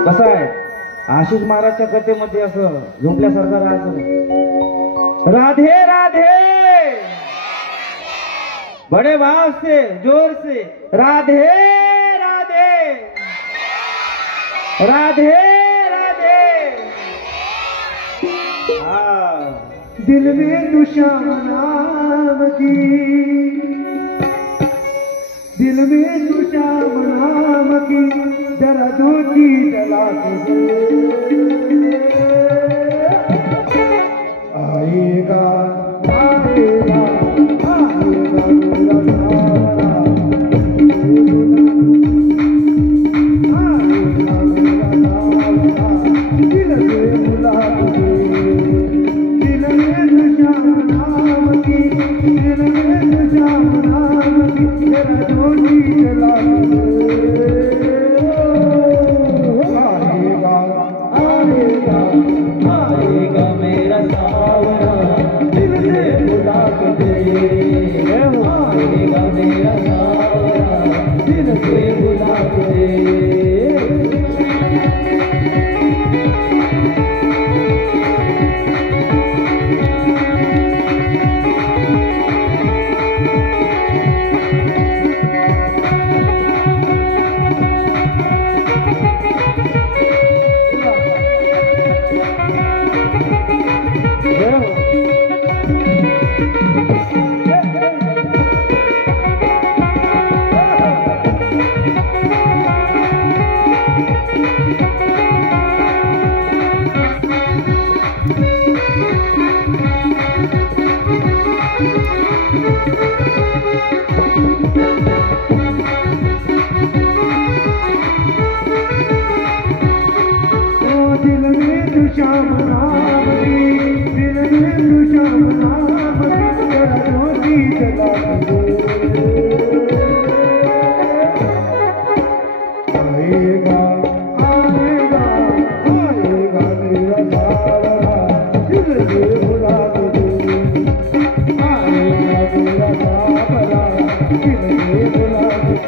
कसं आहे आशिष महाराजच्या कथेमध्ये असं झोपल्यासारखं राहायचं। राधे राधे बड़े भाव से जोर से राधे राधे राधे राधे। दिल में तू श्याम नाम की, दिल में तू श्याम नाम की दर्दों की जला के आएगा आएगा आएगा मेरा सावरा, आएगा मेरा सावरा दिल में बुला के, दिल में तू श्याम नाम की, दिल में तू श्याम नाम की दर्दों की जला श्याम नाम की, दिल में तू श्याम नाम की दर्दों की जला आएगा आएगा आएगा मेरा सावरा दिल में बुला के, आएगा मेरा सावरा दिल में बुला के।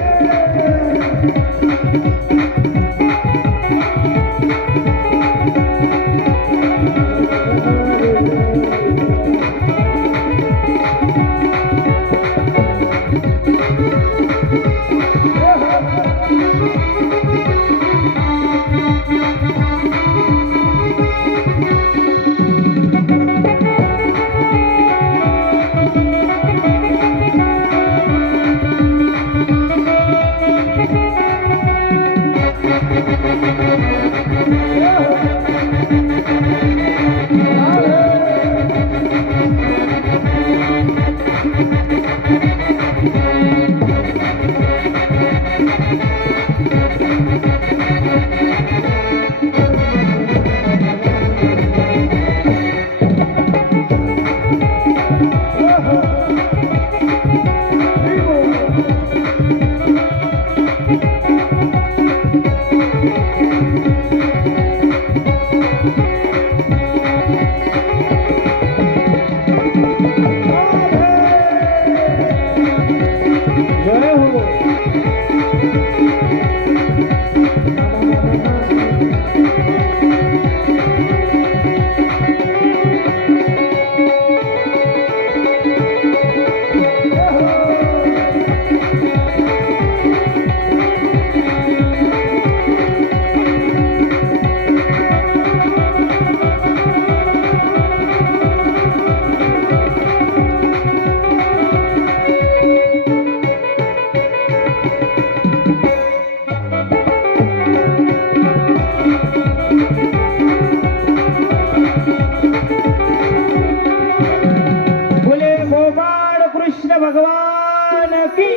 भगवान की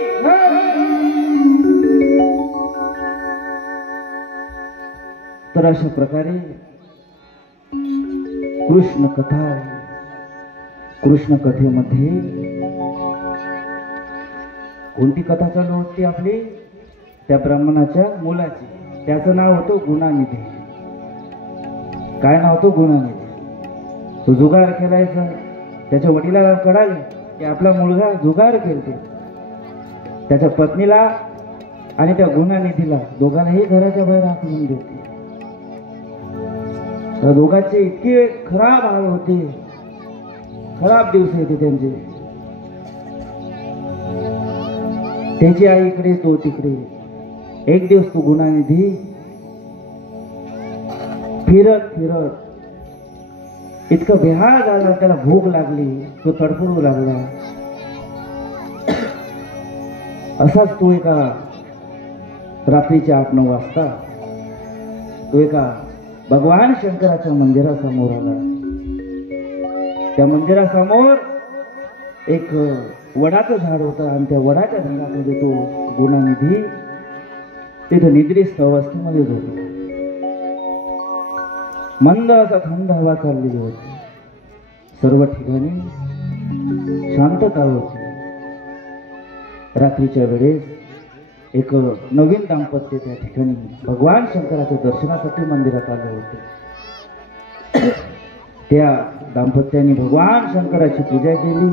तर अशा प्रकारे कृष्ण कथा आहे। कृष्ण कथेमध्ये कोणती कथा चालू होती आपली? त्या ब्राह्मणाच्या मुलाची, त्याचं नाव होतं गुणानिधी। काय नाव होतं? गुणानिधी। तो जुगार खेळायचा, त्याच्या वडिलांना कळाले की आपला मुलगा जुगार खेळतो। त्याच्या पत्नीला आणि त्या गुणानिधीला दोघांनाही घराच्या बाहेर हाकलून देते। त्या दोघांचे इतके खराब हाल होते, खराब दिवस येते त्यांचे. त्याची आई इकडे, तो तिकडे. एक दिवस तो गुणानिधी फिरत फिरत इतकं बेहाल झाला, त्याला भूक लागली, तो तडफडू लागला. असाच तो एका रात्रीच्या 8-9 वाजता तो एका भगवान शंकराच्या मंदिरासमोर आला. त्या मंदिरासमोर एक वडाचं झाड होतं आणि त्या वडाच्या झाडामध्ये तो गुणानिधी तिथं निद्रिस्त अवस्थेमध्ये होता. मंद असा थंड हवा चाललेली होती. सर्व ठिकाणी शांतता होती. रात्रीच्या वेळेस एक नवीन दाम्पत्य त्या ठिकाणी भगवान शंकराच्या दर्शनासाठी मंदिरात आले होते. त्या दाम्पत्याने भगवान शंकराची पूजा केली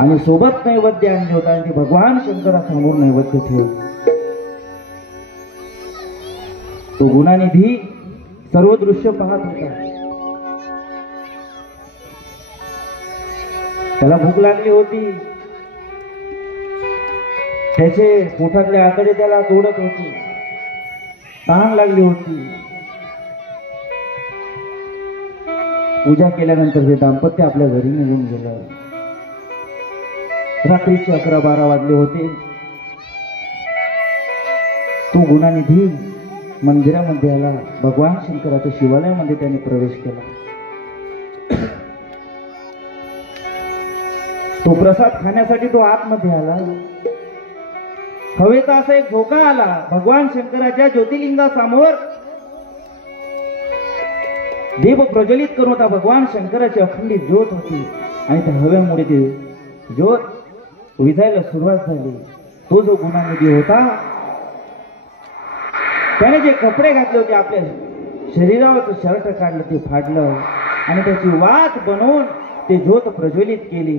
आणि सोबत नैवेद्य आणले होता आणि ते भगवान शंकरासमोर नैवेद्य ठेवले. तो गुणानिधी सर्व दृश्य पाहत होता. त्याला भूक लागली होती. त्याचे पोटातले आतडे त्याला तोडत होते. तहान लागली होती. पूजा केल्यानंतर हे दाम्पत्य आपल्या घरी निघून गेलं. रात्रीचे 11-12 वाजले होते. तो गुणानिधी मंदिरामध्ये आला. भगवान शंकराच्या शिवालयामध्ये त्याने प्रवेश केला. तो प्रसाद खाण्यासाठी तो आतमध्ये आला. हवेचा असा एक झोका आला. भगवान शंकराच्या ज्योतिर्लिंगासमोर दीप प्रज्वलित करून होता. भगवान शंकराची अखंडित ज्योत होती आणि त्या हवेमुळे ती ज्योत विझायला सुरुवात झाली. तो जो गुणानिधी होता त्याने जे कपडे घातले होते, आपल्या शरीरावरचं शर्ट काढलं, ते फाडलं आणि त्याची वात बनवून ते ज्योत प्रज्वलित केली.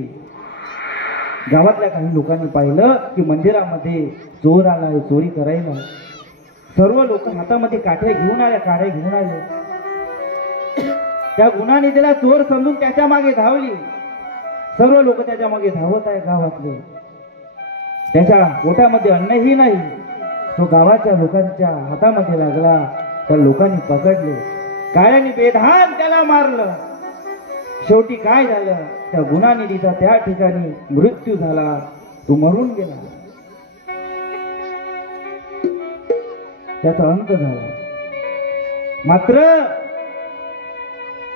गावातल्या काही लोकांनी पाहिलं की मंदिरामध्ये चोर आला आहे, चोरी करायला. सर्व लोक हातामध्ये काठ्या घेऊन आल्या, काड्या घेऊन आले. त्या गुणानिधीला चोर समजून त्याच्या मागे धावली. सर्व लोक त्याच्या मागे धावत आहे गावातले. त्याच्या पोटामध्ये अन्नही नाही. तो गावाच्या लोकांच्या हातामध्ये लागला. त्या लोकांनी पकडले, काळ्याने बेधान त्याला मारलं. शेवटी काय झालं, त्या गुणानिधीचा त्या ठिकाणी मृत्यू झाला. तो मरून गेला. त्याचा अंत झाला. मात्र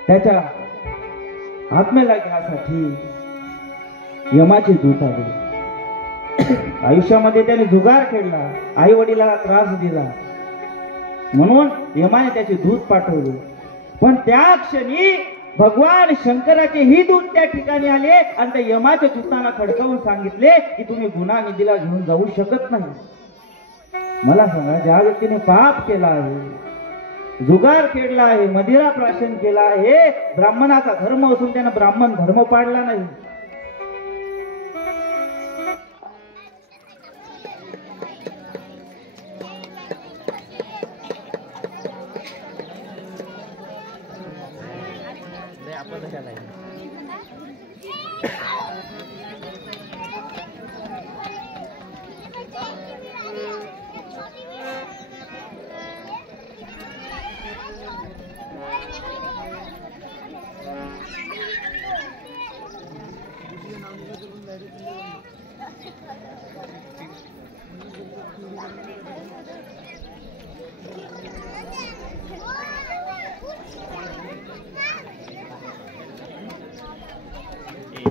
त्याच्या आत्मेला घ्यासाठी यमाचे दूत आले. आयुष्यामध्ये त्याने जुगार खेळला, आई वडिलांना त्रास दिला, म्हणून यमाने त्याचे दूत पाठवले. पण त्या क्षणी भगवान शंकराचे ही दूत त्या ठिकाणी आले आणि त्या यमाच्या दूतांना खडकावून सांगितले की तुम्ही गुणानिधीला घेऊन जाऊ शकत नाही. मला सांगा, ज्या व्यक्तीने पाप केला आहे, जुगार खेळला आहे, मदिरा प्राशन केला आहे, ब्राह्मणाचा धर्म असून त्यानं ब्राह्मण धर्म पाळला नाही,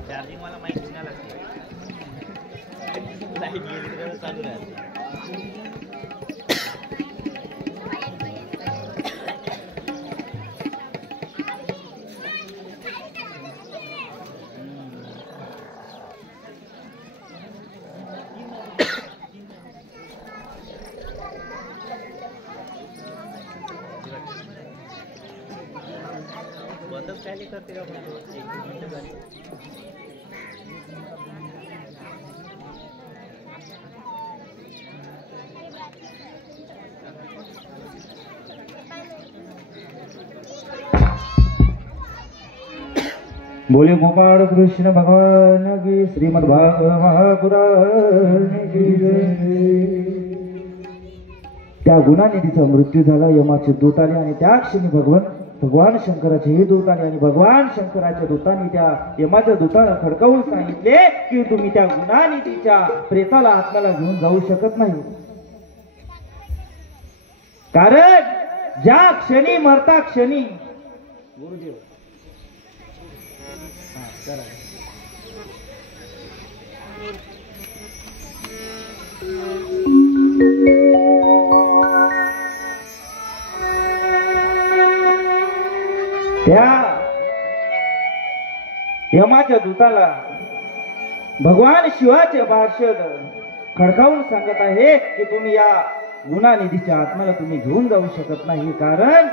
चार्जिंग वाला माइक घेऊन लागते. लाईट गेली तर चालू राहते. बंदच काय करते का पण 1-2 मिनिटं झाली. बोले गोपाळ कृष्ण भगवान की श्रीमद भागवत महापुराण की जय. त्या गुणानिधीचा मृत्यू झाला. यमाचे दूत आले आणि त्या क्षणी भगवान शंकराचे हे दूत आले आणि भगवान शंकराच्या दूतांनी त्या यमाच्या दूताला खडकावून सांगितले की तुम्ही त्या गुणानिधीच्या प्रेताला आत्म्याला घेऊन जाऊ शकत नाही. कारण ज्या क्षणी मरता क्षणी गुरुदेव त्या यमाच्या दूताला भगवान शिवाचे पार्षद खडकावून सांगत आहे की तुम्ही या गुणानिधीच्या आत्म्याला तुम्ही घेऊन जाऊ शकत नाही. कारण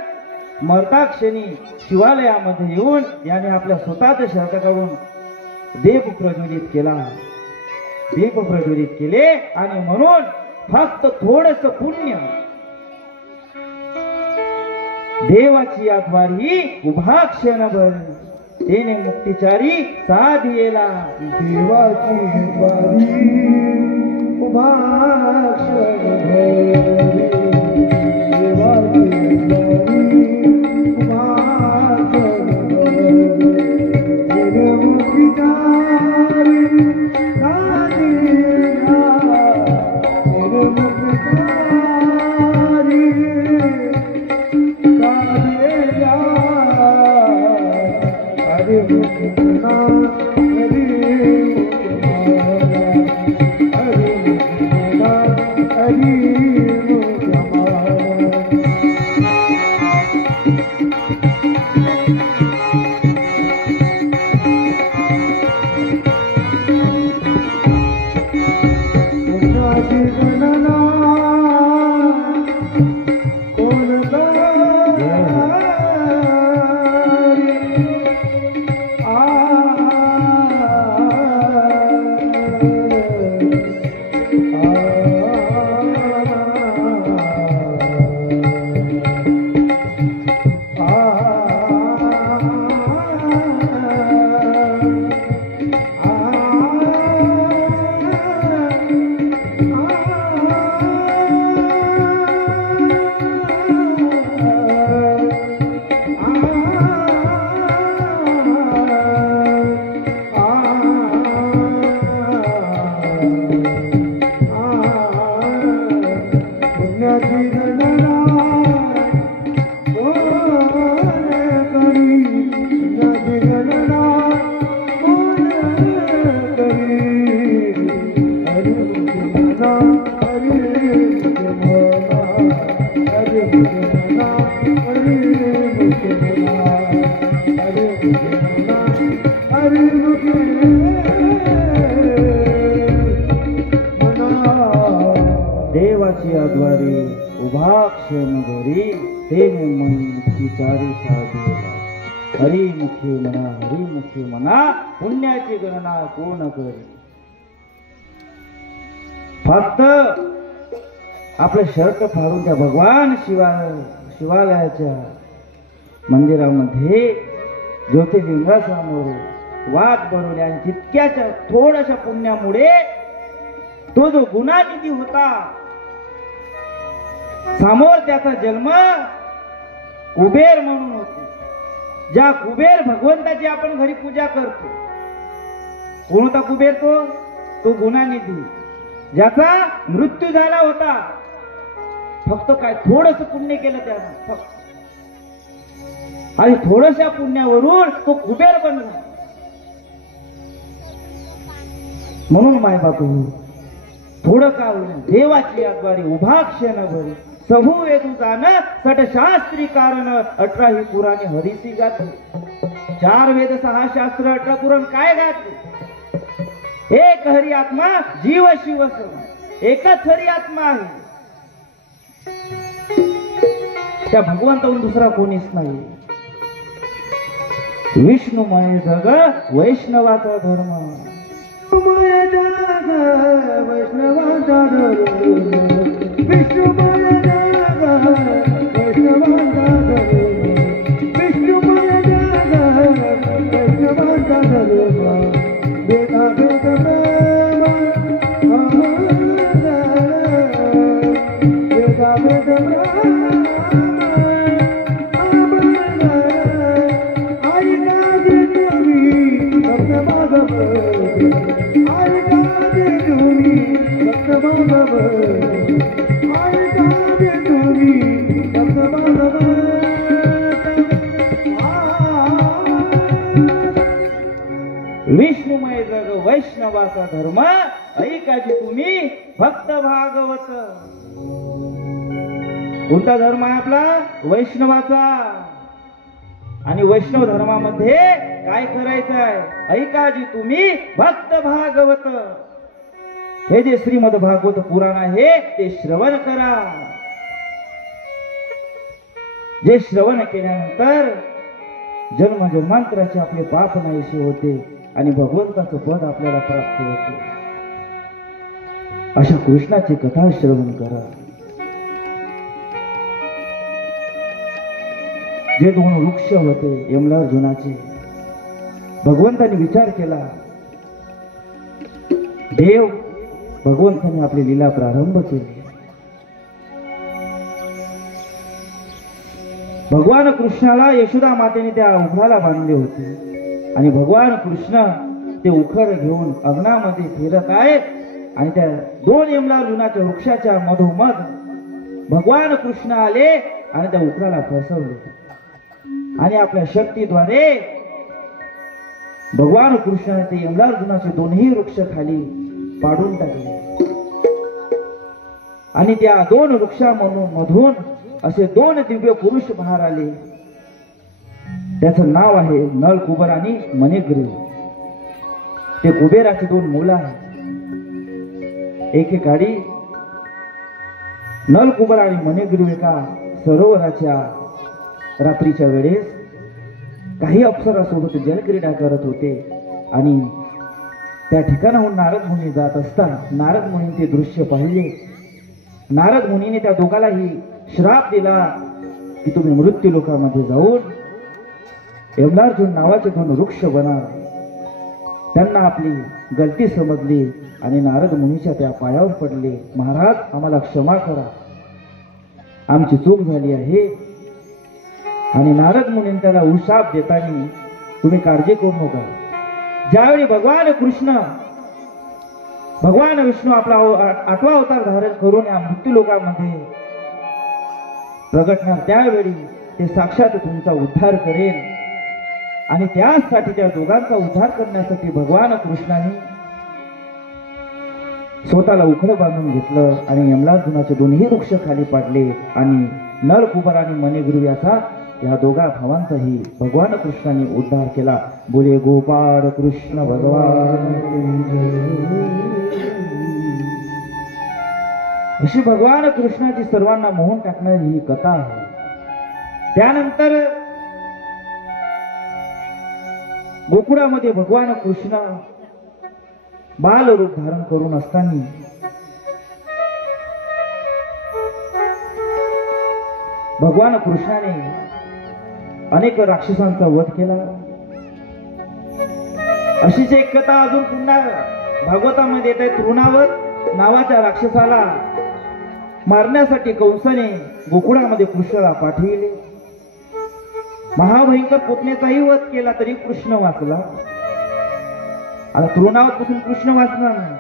मरता क्षणी शिवालयामध्ये येऊन याने आपल्या स्वतःच्या शर्टाकडून दीप प्रज्वलित केला. दीप प्रज्वलित केले आणि म्हणून फक्त थोडस पुण्य देवाची आत्वारी उभा क्षणभर तेने मुक्तिचारी साधियेला. देवाची आत्वारी उभा क्षणभर देवाची देवाची आद्वारी उभा क्षणभरी तेने मन मुखीचारी साधेला. हरिमुखी म्हणा पुण्याची गणना कोण करी. फक्त आपलं शर्ट फाडून त्या भगवान शिवालयाच्या मंदिरामध्ये ज्योतिर्लिंगासमोर वाद बनवले आणि तितक्याच्या थोड्याशा पुण्यामुळे तो जो गुणानिधी होता समोर त्याचा जन्म कुबेर म्हणून होतो. ज्या कुबेर भगवंताची आपण घरी पूजा करतो. कोण होता कुबेर? तो गुणानिधी ज्याचा मृत्यू झाला होता. फक्त काय थोडस पुण्य केलं त्यानं फक्त, आणि थोड्याशा पुण्यावरून तो कुबेर बनला. म्हणून माय बापू थोडं का होईना देवाची आद्वारी उभा क्षणभरी सहु वेदू जाण सट शास्त्री कारण 18 ही पुराणे हरिसी गाते. 4 वेद 6 शास्त्र 18 पुराण काय गाते? एक हरी आत्मा जीव शिव एकच हरी आत्मा आहे. त्या भगवंताहून दुसरा कोणीच नाही. विष्णुमय जग वैष्णवाचा धर्म. विष्णुमय जग वैष्णवाचा धर्म. विष्णुमय जग वैष्णवाचा धर्म. विष्णुमय जग वैष्णवाचा वैष्णवाचा धर्म ऐकाजी तुम्ही भक्त भागवत. कोणता धर्म आहे आपला? वैष्णवाचा. आणि वैष्णव धर्मामध्ये काय करायचं आहे? ऐकाजी तुम्ही भक्त भागवत. हे जे श्रीमद भागवत पुराण आहे ते श्रवण करा. जे श्रवण केल्यानंतर जन्म जन्मांतराचे आपले पाप नाहीसे होते आणि भगवंताचं पद आपल्याला प्राप्त होते. अशा कृष्णाची कथा श्रवण करा. जे दोन वृक्ष होते यमलार्जुनाचे, भगवंताने विचार केला. देव भगवंताने आपली लीला प्रारंभ केली. भगवान कृष्णाला यशोदा मातेने त्या उखळाला बांधले होते आणि भगवान कृष्ण ते उखळ घेऊन अंगणामध्ये फिरत आहेत आणि त्या दोन यमलार्जुनाच्या वृक्षाच्या मधोमध भगवान कृष्ण आले आणि त्या उखळाला फसवले आणि आपल्या शक्तीद्वारे भगवान कृष्णाने ते यमलार्जुनाचे दोन्ही वृक्ष खाली पाडून टाकले आणि त्या दोन वृक्षामधून असे दोन दिव्य पुरुष बाहेर आले. त्याचं नाव आहे नळ कुबर आणि मणिग्रीव. ते कुबेराची दोन मुलं आहेत. एकेकाळी नळ कुबर आणि मणिग्रीव एका सरोवराच्या रात्रीच्या वेळेस काही अप्सरासोबत जलक्रीडा करत होते आणि त्या ठिकाणाहून नारद मुनी जात असताना नारद मुनीने ते दृश्य पाहिले. नारद मुनीने त्या दोघालाही श्राप दिला की तुम्ही मृत्यू लोकामध्ये जाऊन यमलार्जुन नावाचे दोन वृक्ष बना. त्यांना आपली गलती समजली आणि नारद मुनीच्या त्या पायावर पडले. महाराज, आम्हाला क्षमा करा, आमची चूक झाली आहे. आणि नारद मुनीने त्याला उशाप देताना तुम्ही काळजी करू नका. ज्यावेळी भगवान विष्णू आपला 8वा अवतार धारण करून या मृत्यू लोकांमध्ये प्रगटणार, त्यावेळी ते साक्षात तुमचा उद्धार करेल. आणि त्यासाठी त्या दोघांचा उद्धार करण्यासाठी भगवान कृष्णाने स्वतःला उखळ बांधून घेतलं आणि यमलार्जुनाचे दोन्ही वृक्ष खाली पाडले आणि नळ कुबर आणि मणिग्रीव या दोघा भावांचाही भगवान कृष्णाने उद्धार केला. बोले गोपाळ कृष्ण भगवान. अशी भगवान कृष्णाची सर्वांना मोहून टाकणारी ही कथा आहे. त्यानंतर गोकुळामध्ये भगवान कृष्ण बाल रूप धारण करून असताना भगवान कृष्णाने अनेक राक्षसांचा वध केला. अशीच एक कथा अजून पुन्हा भागवतामध्ये येत आहे. तृणावत नावाच्या राक्षसाला मारण्यासाठी कंसाने गोकुळामध्ये कृष्णाला पाठविले. महाभयंकर पुतण्याचाही वध केला तरी कृष्ण वाचला. आता तृणावत पासून कृष्ण वाचणार नाही.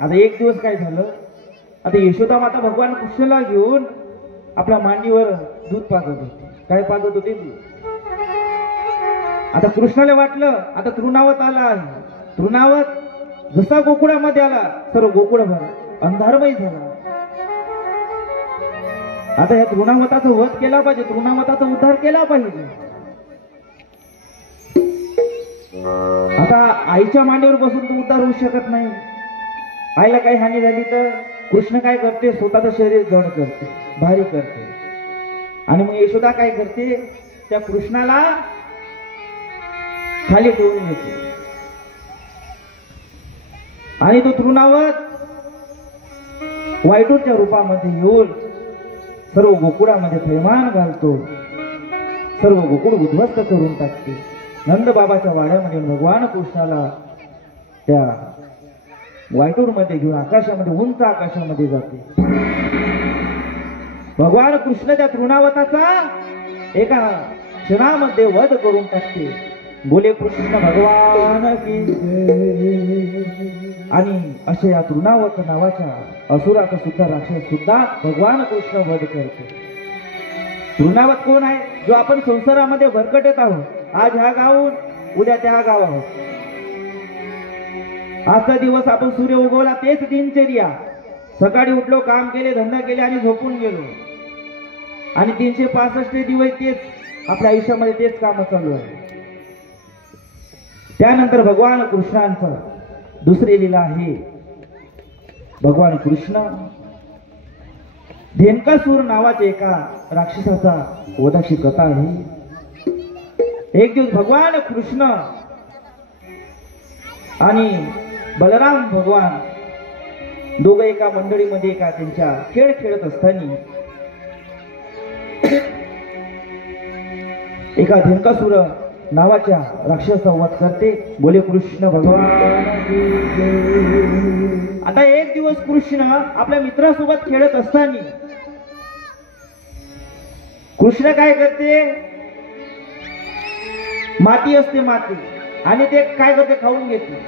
आता एक दिवस काय झालं, आता यशोदा माता भगवान कृष्णाला घेऊन आपल्या मांडीवर दूध पाजत होते. काय पाजत होते? आता कृष्णाला वाटलं आता तृणावत आला आहे. तृणावत जसा गोकुळामध्ये आला सर्व गोकुळभर अंधारमय झाला. आता या तृणावताचा वध केला पाहिजे, तृणावताचा उद्धार केला पाहिजे. आता आईच्या मांडीवर बसून तो उद्धार होऊ शकत नाही. आईला काही हानी झाली तर कृष्ण काय करते? स्वतःचं शरीर जड करते, भारी करते. आणि मग यशोदा काय करते? त्या कृष्णाला खाली ठेवून येते आणि तो तृणावत वाईटूरच्या रूपामध्ये येऊन सर्व गोकुळामध्ये थैमान घालतो. सर्व गोकुळ उद्ध्वस्त करून टाकते. नंद बाबाच्या वाड्यामध्ये भगवान कृष्णाला त्या वाईटूरमध्ये घेऊन आकाशामध्ये, उंच आकाशामध्ये जाते. भगवान कृष्ण त्या तृणावताचा एका क्षणामध्ये वध करून टाकते. बोले कृष्ण भगवान की जय. आणि अशा या तृणावत नावाच्या असुराचा सुद्धा राक्षस सुद्धा भगवान कृष्ण वध करतो. तृणावत कोण आहे? जो आपण संसारामध्ये भरकटत आहोत. आज ह्या गावून उद्या त्या गावावर. आजचा दिवस आपण सूर्य उगवला तेच दिनचर्या. सकाळी उठलो, काम केले, धंदा केले आणि झोपून गेलो. आणि 365 दिवस तेच आपल्या आयुष्यामध्ये तेच काम चालू आहे. त्यानंतर भगवान कृष्णांचं दुसरी लीला आहे. भगवान कृष्ण धेनकासूर नावाच्या एका राक्षसाचा वधाची कथा आहे. एक दिवस भगवान कृष्ण आणि बलराम भगवान दोघं एका मंडळीमध्ये एका त्यांच्या खेळ खेळत असताना एका धेनकासूर नावाच्या राक्षसाचा वध करते. बोले कृष्ण भगवान की जय. आता एक दिवस कृष्ण आपल्या मित्रासोबत खेळत असताना कृष्ण काय करते, माती असते माती, आणि ते काय करते, खाऊन घेते.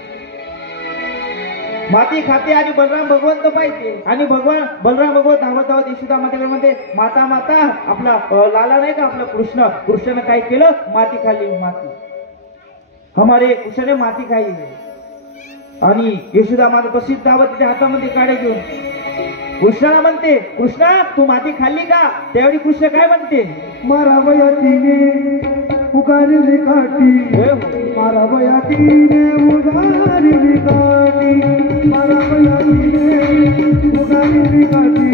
माती खाते आणि बलराम भगवंत पाहिजे. आणि बलराम भगवंत धावत धावत यशोदा मातेकडे म्हणते, माता माता, आपला लाला नाही का आपला कृष्णाने काय केलं, माती खाल्ली. माती हमारे कृष्णाने माती खाई. आणि यशोदा माता तशीच धावत तिच्या हातामध्ये काढे घेऊन कृष्णाला म्हणते, कृष्णा तू माती खाल्ली का? त्यावेळी कृष्ण काय म्हणते, मारा वयातीने उगारली काठी, मारा वयातीने उगारली काठी, मारा वयातीने उगारली काठी,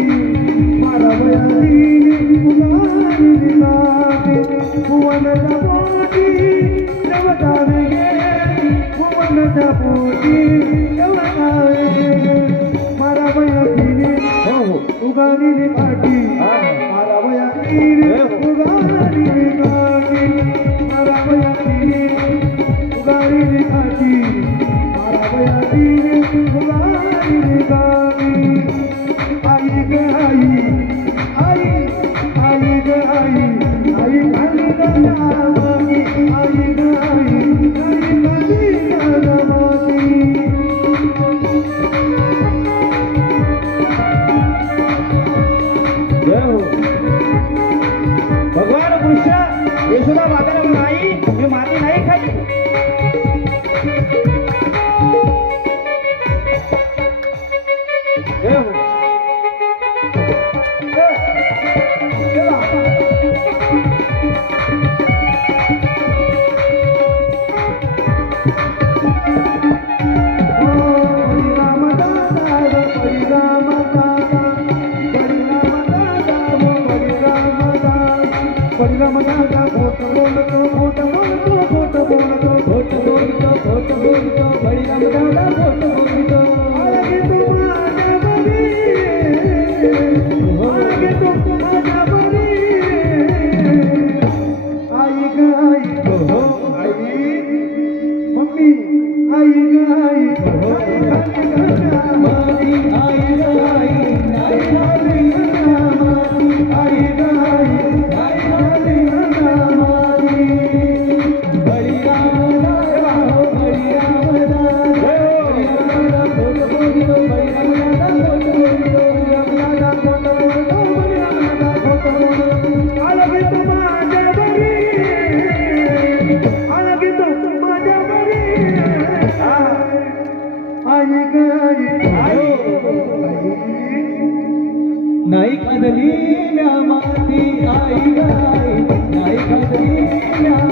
मारा वयातीने उगारली काठी. भुवनच्या पोटी देवताने गे, भुवनच्या पोटी देवताने गे, मारा वयातीने उगारली काठी, मारा वयातीने उगारली काठी, मारा वयातीने उगारली काठी, मारा वयातीने उगारली काठी. आई ग आई, आई आई ग आई, आई खाली गंगामाती, आई ग आई, आई खाली गंगामाती. भगवान कृष्ण यशोदा मातेला नाही, मी माती नाही खाल्ली. नाही खाल्ली माती, आई गाय, नाही खाल्ली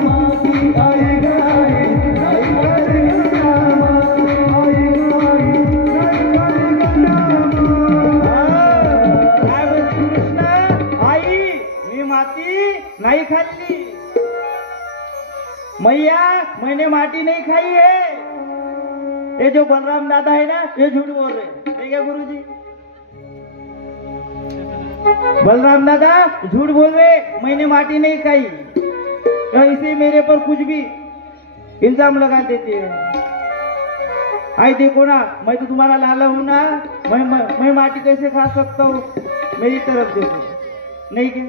माती, आई गाय, नाही खाल्ली माती, आई गाय, नाही खाल्ली कृष्ण, आई मी माती नहीं खाल्ली. मैया मैंने माटी नहीं खाई है. ये जो बलराम दादा है ना, ये झूठ बोल रहे हैं. क्या गुरु जी, बलराम दादा झूठ बोल रहे, मैंने माटी नहीं खाई. इसे मेरे पर कुछ भी इल्जाम लगा देते हैं. आई देखो ना, मैं तो तुम्हारा लाला हूं ना, मैं माटी कैसे खा सकता हूँ. मेरी तरफ देखो. नाही की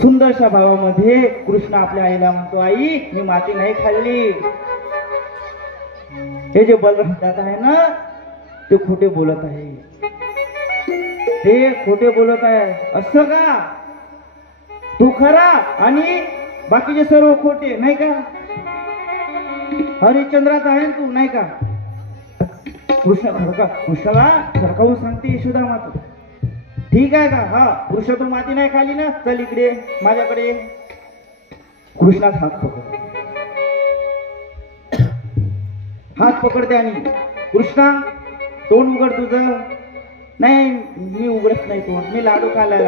सुंदरशा भावामध्ये कृष्ण आपल्या आईला म्हणतो, आई मी माती नाही खाल्ली. हे जे बलराम दादा आहे ना, ते खोटे बोलत आहे. ते खोटे बोलत आहे. असं का? तू खरा आणि बाकीचे सर्व खोटे नाही का? हरिश्चंद्राचा आहे तू नाही का? कृष्णाला खडकावून सांगते यशोदा माता. ठीक आहे का? हा, कृष्ण तू माती नाही खाली ना, चल इकडे माझ्याकडे. कृष्णाच हात पकडते आणि कृष्णा तोंड उघड तुझं. नाही मी उघडत नाही तोंड, मी लाडू खाल्लाय.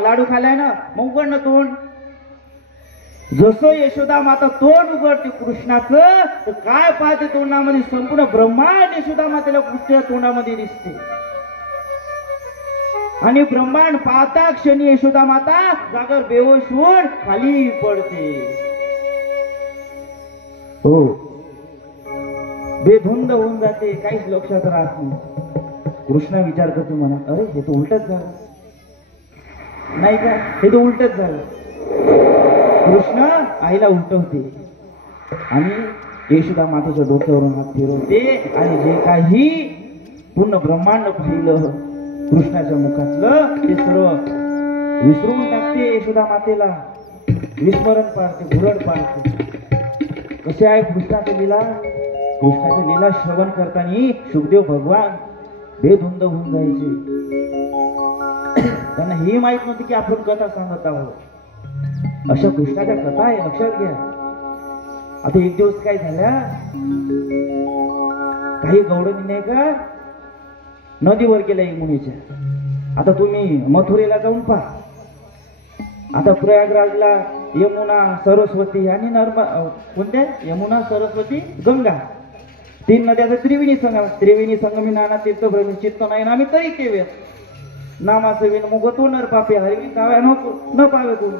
लाडू खाल्लाय ना, मग उघड ना तोंड. जसं यशोदा माता तोंड उघडते कृष्णाचं, तर काय पाहते तोंडामध्ये? संपूर्ण ब्रह्मांड यशोदा मातेला कृष्णाच्या तोंडामध्ये दिसते. आणि ब्रह्मांड पाहता क्षणी यशोदा माता जागर बेहोश होऊन खाली पडते. हो, बेधुंद होऊन जाते, काहीच लक्षात राहत नाही. कृष्ण विचार करते म्हणा, अरे हे तर उलटच झालं नाही का? हे तर उलटच झालं. कृष्ण आईला उलटवते आणि यशोदा मातेच्या डोक्यावरून हात फिरवते आणि जे काही पूर्ण ब्रह्मांड पाहिलं कृष्णाच्या मुखातलं ते सर्व विसरून टाकते. यशोदा मातेला विस्मरण पाडते, भुरड पाडते. कसे आहे कृष्णाची लीला? कृष्णाची लीला श्रवण करताना शुकदेव भगवान बेधुंद होऊन जायचे. त्यांना हे माहित नव्हते की आपण कथा सांगत आहोत. अशा कृष्णाच्या कथा आहे, लक्षात घ्या. आता एक दिवस काय झाल्या, काही गौडणी नाही का नदीवर गेल्या यमुनेच्या. आता तुम्ही मथुरेला जाऊन पहा. आता प्रयागराजला यमुना, सरस्वती आणि कोणत्या? यमुना, सरस्वती, गंगा, 3 नद्याचा त्रिवेणी संगमी नाना तीर्थ भ्रमी चित्त नाही नामी तरी केवे नामाचे विन मुग तो नर पापे हरवी काव्या न पावे कोण.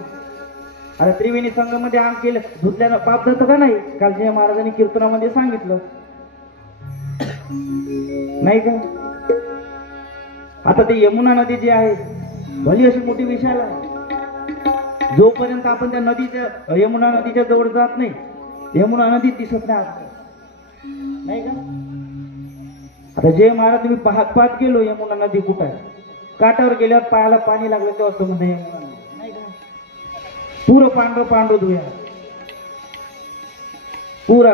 आता त्रिवेणी संगमध्ये आंग केलं धुतल्यानं पाप जातं का नाही? काल जय महाराजांनी कीर्तनामध्ये सांगितलं नाही का? आता ते यमुना नदी जी आहे भली अशी मोठी विशाल आहे. जोपर्यंत आपण त्या नदीच्या यमुना नदीच्या जवळ जात नाही, यमुना नदी दिसत नाही का? आता जय महाराज तुम्ही पाहत गेलो यमुना नदी कुठं आहे, काठावर गेल्यावर पायाला पाणी लागलं तेव्हा समजलं यमुना नदी नाही का? पुरं पांढरं धुया, पुरा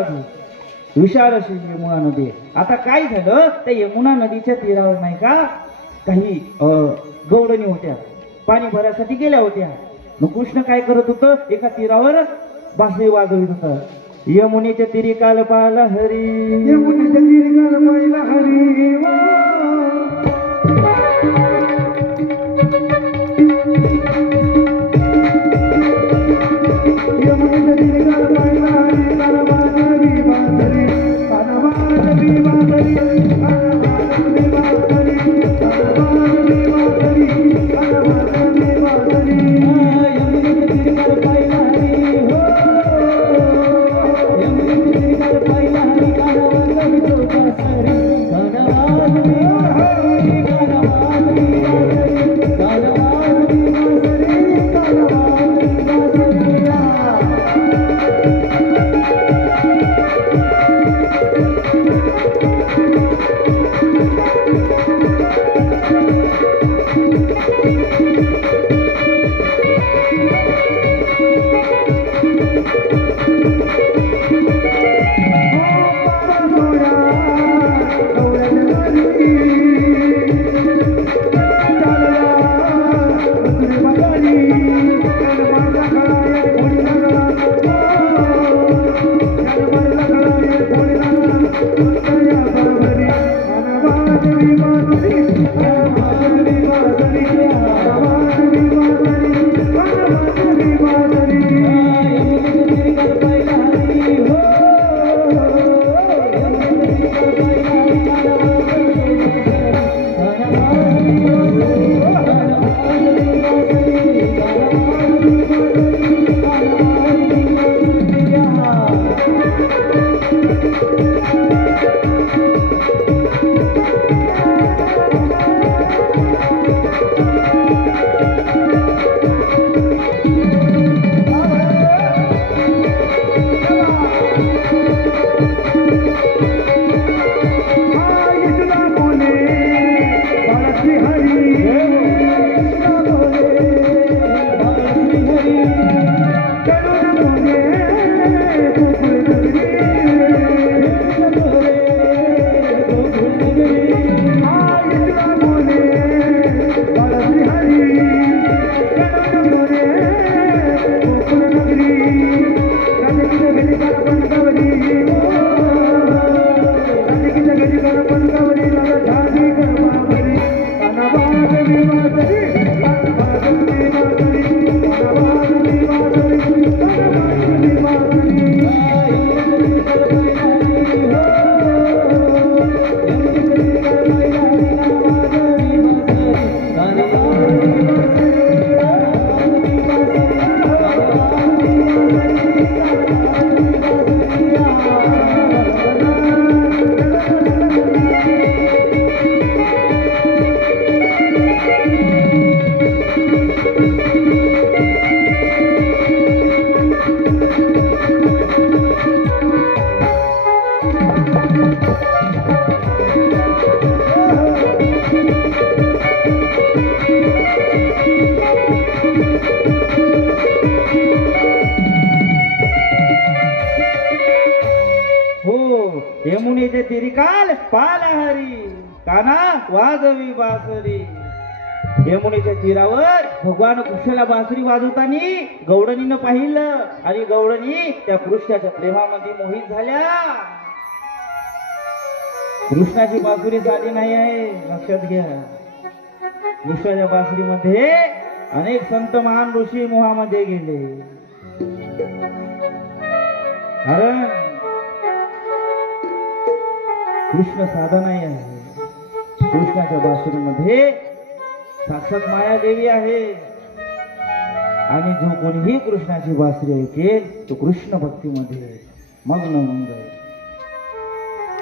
विशाल अशी यमुना नदी आहे. आता काय झालं, त्या यमुना नदीच्या तीरावर नाही का काही गौडणी होत्या, पाणी भरायसाठी गेल्या होत्या. मग कृष्ण काय करत होतं? एका तीरावर बासरी वाजवित होता. यमुनेच्या तिरी काल पाहिला हरी, यमुनेच्या तिरी काल पाहिला हरी, यमुनेच्या तिरी काल पाहिला हरी, काल बासरी बासरी, काल बासरी बासरी, काल बासरी बासरी, काल बासरी बासरी, काल बासरी बासरी. यमुनेच्या तिरी काल पाहिला हरी, हो यमुनेच्या तिरी काल पाहिला हरी, काल बासरी बासरी, काल बासरी पालहरी काना वाजवी बासरी. यमुनेच्या तीरावर भगवान कृष्णाला बासरी वाजवताना गौडणीनं पाहिलं आणि गौडणी त्या कृष्णाच्या प्रेमामध्ये मोहित झाल्या. कृष्णाची बासुरी साधी नाही आहे, लक्षात घ्या. कृष्णाच्या बासरीमध्ये अनेक संत महान ऋषी मोहामध्ये गेले. कारण कृष्ण साधा नाही आहे. कृष्णाच्या बासुरीमध्ये साक्षात माया देवी आहे. आणि जो कोणीही कृष्णाची बासरी ऐकेल तो कृष्ण भक्तीमध्ये मग्न होऊन जाईल.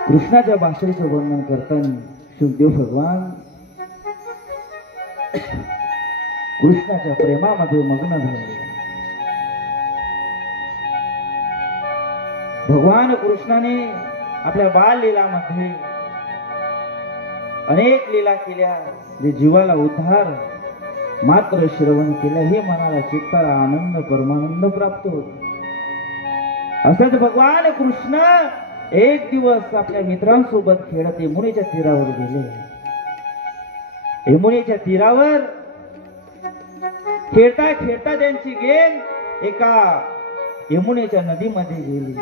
कृष्णाच्या बासरीचं वर्णन करताना सुखदेव भगवान कृष्णाच्या प्रेमामध्ये मग्न झाले. भगवान कृष्णाने आपल्या बाल लीलामध्ये अनेक लीला केल्या, जे जीवाला उद्धार मात्र श्रवण केलं हे मनाला चित्ताला आनंद परमानंद प्राप्त होतो. असंच भगवान कृष्ण एक दिवस आपल्या मित्रांसोबत खेळत यमुनेच्या तीरावर गेले. यमुनेच्या तीरावर खेळता खेळता त्यांची गेंद एका यमुनेच्या नदीमध्ये गेली.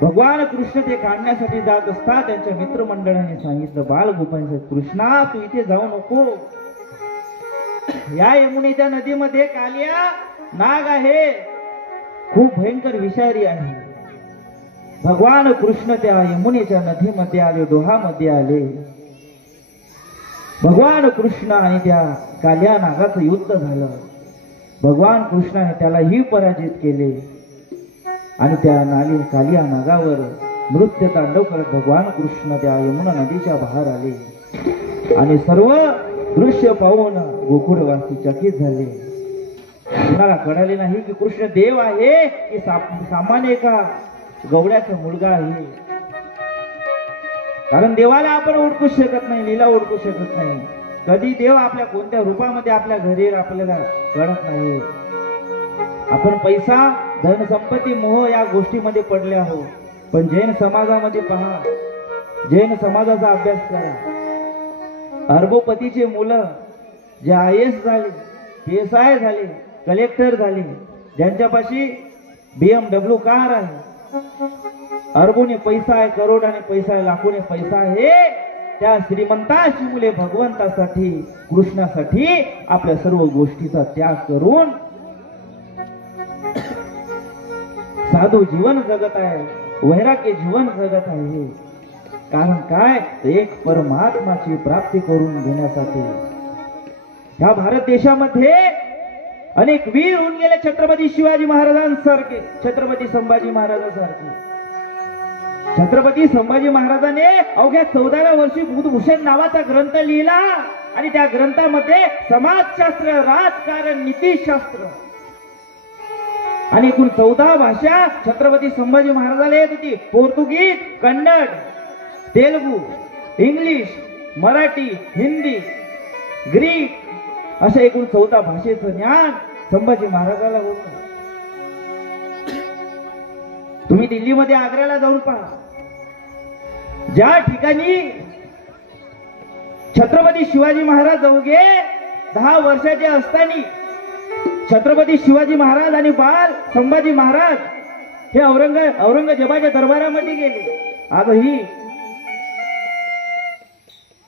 भगवान कृष्ण ते काढण्यासाठी जात असता त्यांच्या मित्रमंडळाने सांगितलं, बालगोपाल कृष्णा तू इथे जाऊ नको. या यमुनेच्या नदीमध्ये कालिया नाग आहे, खूप भयंकर विषारी आहे. भगवान कृष्ण त्या यमुनेच्या नदीमध्ये आले, डोहामध्ये आले. भगवान कृष्ण आणि त्या कालिया नागाचं युद्ध झालं. भगवान कृष्णाने त्यालाही पराजित केले आणि त्या कालिया नागावर नृत्य तांडव करत भगवान कृष्ण त्या यमुना नदीच्या बाहेर आले. आणि सर्व दृश्य पाहून गोकुळवासी चकित झाले. कुणाला कळाले नाही की कृष्ण देव आहे की सामान्य का गवड्याचा मुलगा आहे. कारण देवाला आपण ओळखू शकत नाही, लीला ओळखू शकत नाही. कधी देव आपल्या कोणत्या रूपामध्ये आपल्या घरी आपल्याला कळत नाही. आपण पैसा धन संपत्ती मोह या गोष्टीमध्ये पडले आहोत. पण जैन समाजामध्ये पहा, जैन समाजाचा अभ्यास करा. अरबोपतीचे मुलं जे IAS झाले, PSI झाले, कलेक्टर झाले, ज्यांच्यापाशी BMW कार आहे, अरबोने पैसा आहे, करोडाने पैसा आहे, लाखोने पैसा आहे, त्या श्रीमंताची मुले भगवंतासाठी कृष्णासाठी आपल्या सर्व गोष्टीचा त्याग करून साधू जीवन जगत आहे, वैराग्य जीवन जगत आहे. कारण काय, एक परमात्माची प्राप्ती करून घेण्यासाठी. ह्या भारत देशामध्ये अनेक वीर होऊन गेले, छत्रपती शिवाजी महाराजांसारखे, छत्रपती संभाजी महाराजांसारखे. छत्रपती संभाजी महाराजांनी अवघ्या 14व्या वर्षी बुधभूषण नावाचा ग्रंथ लिहिला आणि त्या ग्रंथामध्ये समाजशास्त्र, राजकारण, नीतिशास्त्र आणि एकूण 14 भाषा छत्रपती संभाजी महाराजाला येत होती. पोर्तुगीज, कन्नड, तेलुगू, इंग्लिश, मराठी, हिंदी, ग्रीक अशा एकूण 14 भाषेचं ज्ञान संभाजी महाराजाला होतं. तुम्ही दिल्लीमध्ये आग्र्याला जाऊन पहा, ज्या ठिकाणी छत्रपती शिवाजी महाराज अवघे 10 वर्षाचे असताना छत्रपती शिवाजी महाराज आणि बाल संभाजी महाराज हे औरंगजेबाच्या दरबारामध्ये गेले. आजही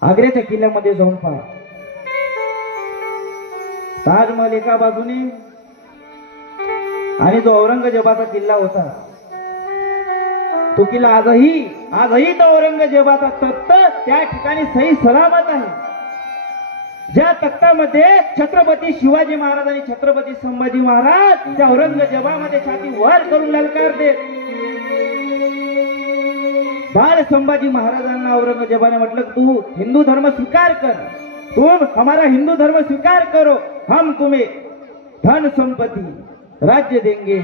आग्र्याच्या किल्ल्यामध्ये जाऊन पहा, ताजमहल एका बाजूने आणि जो औरंगजेबाचा किल्ला होता तो किल्ला आजही तो औरंगजेबाचा तख्त त्या ठिकाणी सही सलामत आहे. ज्या तख्तामध्ये छत्रपती शिवाजी महाराज आणि छत्रपती संभाजी महाराज त्या औरंगजेबामध्ये छाती वर करून ललकार देत. बाल संभाजी महाराजांना औरंगजेबाने म्हटलं, तू हिंदू धर्म स्वीकार कर, तुम हमारा हिंदू धर्म स्वीकार करो, हम तुम्हें धन संपत्ती राज्य देंगे.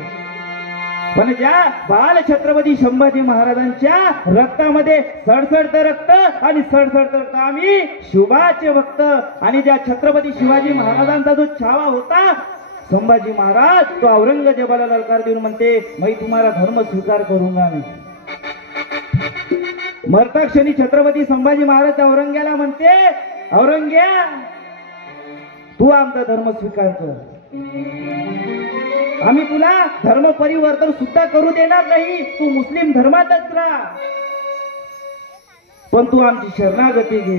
पण ज्या बाल छत्रपती संभाजी महाराजांच्या रक्तामध्ये सडसडत रक्त आणि सडसडत रक्त आम्ही शिवाचे भक्त. आणि ज्या छत्रपती शिवाजी महाराजांचा जो छावा होता संभाजी महाराज, तो औरंगजेबाला ललकार देऊन म्हणते, मैं तुम्हारा धर्म स्वीकार करूंगा नहीं. मरता क्षणी छत्रपती संभाजी महाराज औरंग्याला म्हणते, औरंग्या तू आमचा धर्म स्वीकार कर, आम्ही तुला धर्म परिवर्तन सुद्धा करू देणार नाही, तू मुस्लिम धर्मातच राहा, पण तू आमची शरणागती घे.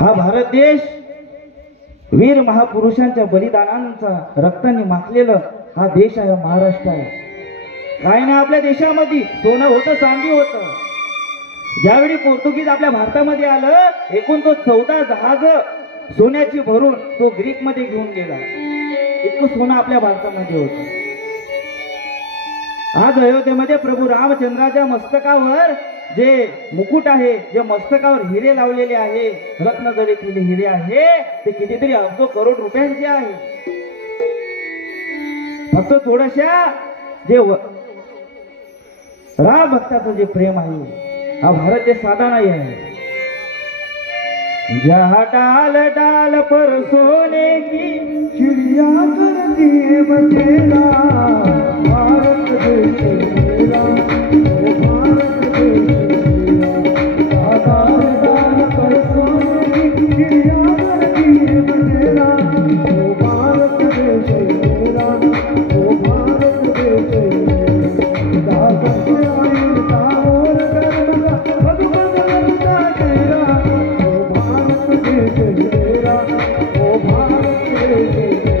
हा भारत देश वीर महापुरुषांच्या बलिदानांचा रक्ताने माखलेलं हा देश आहे, महाराष्ट्र आहे. काय ना आपल्या देशामध्ये सोनं होतं, चांदी होतं. ज्यावेळी पोर्तुगीज आपल्या भारतामध्ये आलं, एकूण तो 14 जहाज सोन्याची भरून तो ग्रीक मध्ये घेऊन गेला. इतकं सोनं आपल्या भारतामध्ये होतं. आज अयोध्येमध्ये प्रभू रामचंद्राच्या मस्तकावर जे मुकुट आहे, जे मस्तकावर हिरे लावलेले आहे, रत्न जडितलेले हिरे आहे, ते कितीतरी अब्ज करोड रुपयांचे आहे. फक्त थोड्याशा जे राम भक्ताचं जे प्रेम आहे, हा भारत देश साधा नाही आहे. जहाँ डाल डाल पर सोने की चिड़िया करती है बसेरा, भारत देश मेरा, भारत देश मेरा. डाल डाल पर सोने की चिड़िया करती है बसेरा, वो भारत देश मेरा, वो भारत देश मेरा. सत्य अहिंसा और धर्म का भगवंता तेरा, वो भारत देश मेरा, वो भारत देश मेरा.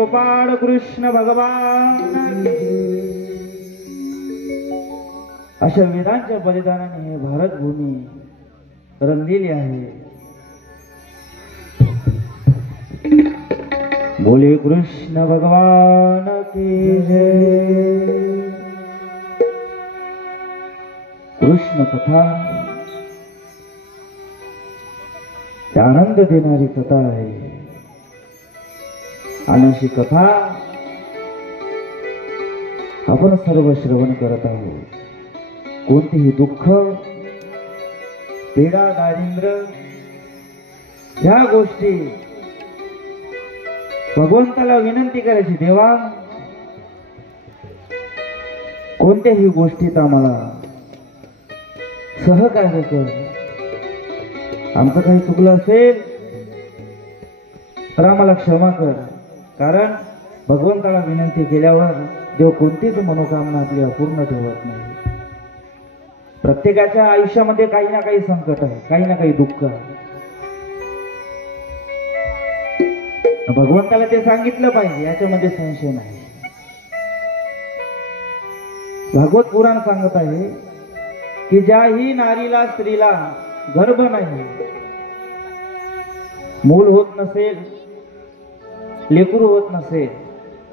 गोपाळ कृष्ण भगवान की जय. अशा वेदांच्या बलिदानाने हे भारत भूमी रंगलेली आहे. बोले कृष्ण भगवान की जय. कृष्ण कथा आनंद देणारी कथा आहे आणि अशी कथा आपण सर्व श्रवण करत आहोत. कोणतेही दुःख, पीडा, दारिद्र्य ह्या गोष्टी भगवंताला विनंती करायची, देवा कोणत्याही गोष्टीत आम्हाला सहकार्य कर. आमचं काही चुकलं असेल तर आम्हाला क्षमा कर. कारण भगवंताला विनंती केल्यावर देव कोणतीच मनोकामना आपली अपूर्ण ठेवत नाही. प्रत्येकाच्या आयुष्यामध्ये काही ना काही संकट आहे, काही ना काही दुःख आहे. भगवंताला ते सांगितलं पाहिजे, याच्यामध्ये संशय नाही. भागवत पुराण सांगत आहे की ज्याही नारीला, स्त्रीला गर्भ नाही, मूल होत नसेल, लेकरू होत नसेल,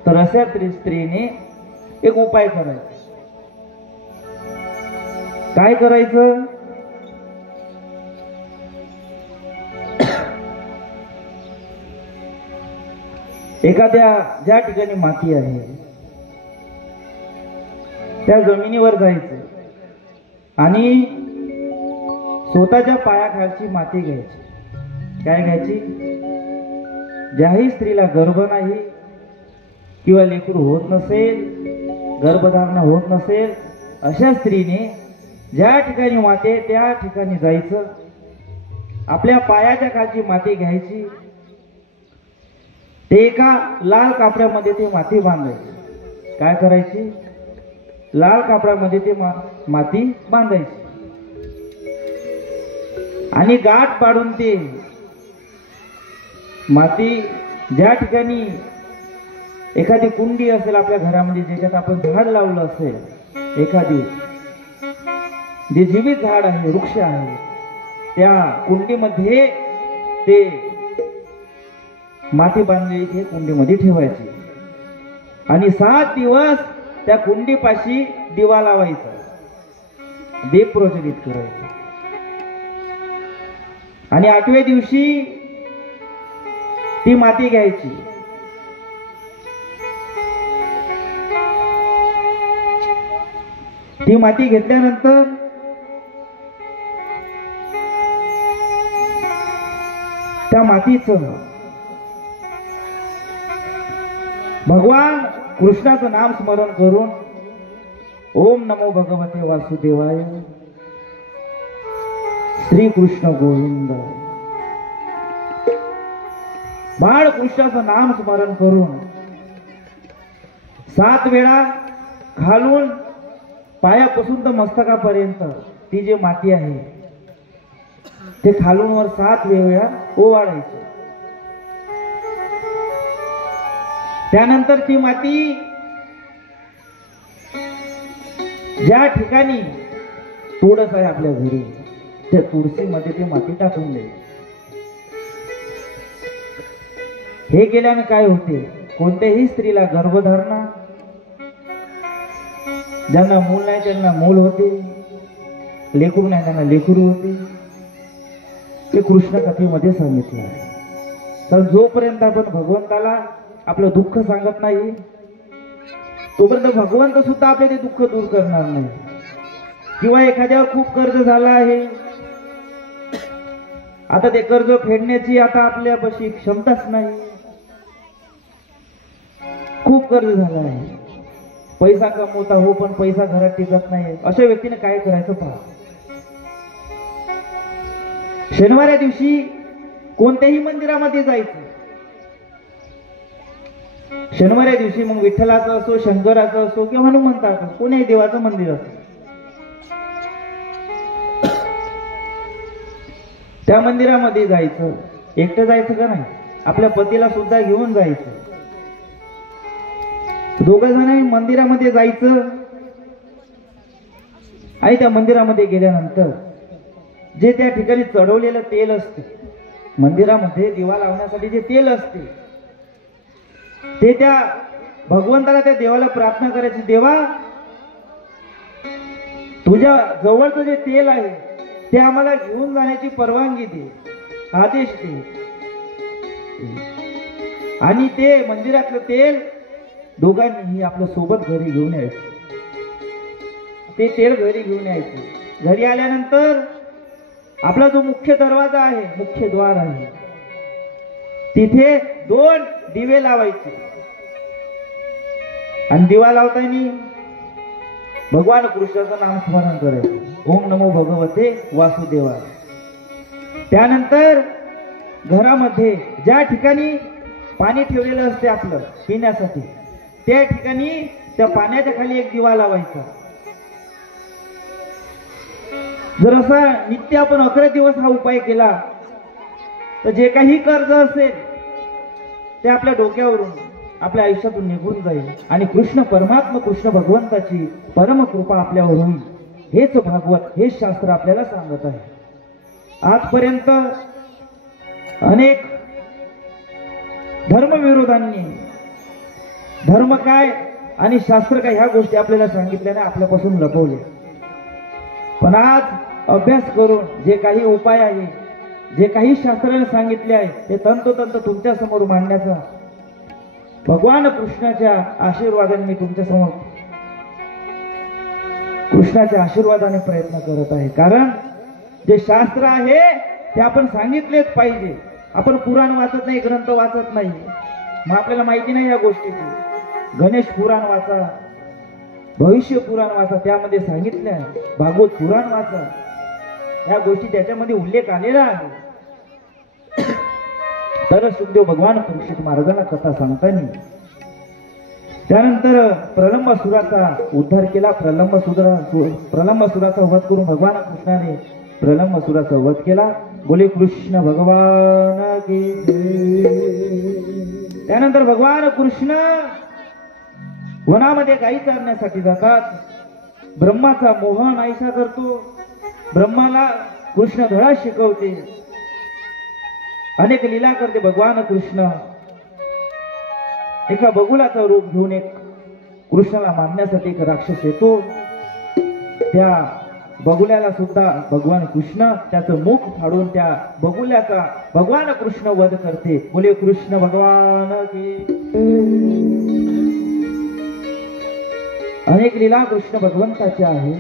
तर अशा स्त्रीने एक उपाय करायचा. काय करायचं? एखाद्या ज्या ठिकाणी माती आहे त्या जमिनीवर जायचं आणि स्वतःच्या पायाखालची माती घ्यायची. काय घ्यायची? ज्याही स्त्रीला गर्भ नाही किंवा लेकरू होत नसेल, गर्भधारणा होत नसेल, अशा स्त्रीने ज्या ठिकाणी माती आहे त्या ठिकाणी जायचं. आपल्या पायाच्या खालची माती घ्यायची. ते एका लाल कापड्यामध्ये ते माती बांधायची. काय करायची? लाल कापडामध्ये ते माती बांधायची आणि गाठ पाडून ते माती ज्या ठिकाणी एखादी कुंडी असेल आपल्या घरामध्ये, ज्याच्यात आपण झाड लावलं असेल, एखादी जे जीवित झाड आहे, वृक्ष आहे, त्या कुंडीमध्ये ते माती बांधलेली ते कुंडीमध्ये ठेवायची आणि 7 दिवस त्या कुंडीपाशी दिवा लावायचा, दीप प्रज्वलित करायचा आणि 8व्या दिवशी ती माती घ्यायची. ती माती घेतल्यानंतर त्या मातीचं भगवान कृष्णाचं नाम स्मरण करून ओम नमो भगवते वासुदेवाय, श्री कृष्ण गोविंद, बाळ कृष्णाचं नाम स्मरण करून 7 वेळा घालून पायापासून तर मस्तकापर्यंत ती जी माती आहे ते खालून वर 7 वेळा ओवाळायची. त्यानंतर ती माती ज्या ठिकाणी तुळस आहे आपल्या घरी, त्या तुळशीमध्ये ती माती टाकून द्यायची. हे केल्याने काय होते? कोणत्याही स्त्रीला गर्भधारणा, ज्यांना मूल नाही त्यांना मूल होते, लेकरू नाही त्यांना लेकरू होते. ते कृष्ण कथेमध्ये सांगितलं आहे. तर जोपर्यंत आपण भगवंताला आपलं दुःख सांगत नाही तोपर्यंत भगवंत सुद्धा आपले ते दुःख दूर करणार नाही. किंवा एखाद्यावर खूप कर्ज झालं आहे, आता ते कर्ज फेडण्याची आता आपल्यापाशी क्षमताच नाही, खूप कर्ज झालं आहे, पैसा कमवता हो पण पैसा घरात टिकत नाही. अशा व्यक्तीने काय करायचं पहा. शनिवाऱ्या दिवशी कोणत्याही मंदिरामध्ये जायचं. शनिवाऱ्या दिवशी मग विठ्ठलाचं असो, शंकराचं असो किंवा हनुमंताचं, कोणीही देवाचं मंदिर असो, त्या मंदिरामध्ये जायचं. एकटं जायचं का नाही, आपल्या पतीला सुद्धा घेऊन जायचं. दोघं जणांनी मंदिरामध्ये जायचं आणि त्या मंदिरामध्ये गेल्यानंतर जे त्या ठिकाणी चढवलेलं तेल असते, मंदिरामध्ये दिवा लावण्यासाठी जे तेल असते, ते त्या भगवंताला, त्या देवाला प्रार्थना करायची, देवा तुझ्या जवळचं जे तेल आहे ते आम्हाला घेऊन जाण्याची परवानगी दे, आदेश दे. आणि ते मंदिरातलं तेल दोघांनीही आपल्या सोबत घरी घेऊन यायचं. ते तेल घरी घेऊन यायचं. घरी आल्यानंतर आपला जो मुख्य दरवाजा आहे, मुख्य द्वार आहे, तिथे 2 दिवे लावायचे. आणि दिवा लावताना भगवान कृष्णाचं नाम स्मरण करायचं, ओम नमो भगवते वासुदेवाय. त्यानंतर घरामध्ये ज्या ठिकाणी पाणी ठेवलेलं असते आपलं पिण्यासाठी, त्या ठिकाणी त्या पाण्याच्या खाली एक दिवा लावायचा. जर असा नित्य आपण 11 दिवस हा उपाय केला तर जे काही कर्ज असेल ते आपल्या डोक्यावरून, आपल्या आयुष्यातून निघून जाईल आणि कृष्ण परमात्मा, कृष्ण भगवंताची परम कृपा आपल्यावर होईल. हेच भागवत, हेच शास्त्र आपल्याला सांगत आहे. आजपर्यंत अनेक धर्मविरोधांनी धर्म काय आणि शास्त्र काय ह्या गोष्टी आपल्याला सांगितल्याने आपल्यापासून लपवले. पण आज अभ्यास करून जे काही उपाय आहे, जे काही शास्त्राने सांगितले आहे, ते तंतोतंत तुमच्या समोर मांडण्याचा भगवान कृष्णाच्या आशीर्वादाने मी तुमच्या समोर कृष्णाच्या आशीर्वादाने प्रयत्न करत आहे. कारण जे शास्त्र आहे ते आपण सांगितलेच पाहिजे. आपण पुराण वाचत नाही, ग्रंथ वाचत नाही, मग आपल्याला माहिती नाही या गोष्टीची. गणेश पुराण वाचा, भविष्य पुराण वाचा, त्यामध्ये सांगितले आहे. भागवत पुराण वाचा, या गोष्टी त्याच्यामध्ये उल्लेख आलेला आहे. तर सुखदेव भगवान परीक्षित महाराजांना कथा सांगताना त्यानंतर प्रलंबासुराचा उद्धार केला. प्रलंबासुराचा वध करून भगवान कृष्णाने प्रलंबासुराचा वध केला. बोले कृष्ण भगवान की जय. त्यानंतर भगवान कृष्ण वनामध्ये गायी चारण्यासाठी जातात. ब्रह्माचा मोह नाहीसा करतो. ब्रह्माला कृष्ण धडा शिकवते, अनेक लीला करते. भगवान कृष्ण एका बगुलाचा रूप घेऊन एक कृष्णाला मारण्यासाठी एक राक्षस येतो. त्या बगुल्याला सुद्धा भगवान कृष्ण त्याचं मुख फाडून त्या बगुल्याचा भगवान कृष्ण वध करते. बोले कृष्ण भगवान की. अनेक लीला कृष्ण भगवंताच्या आहे.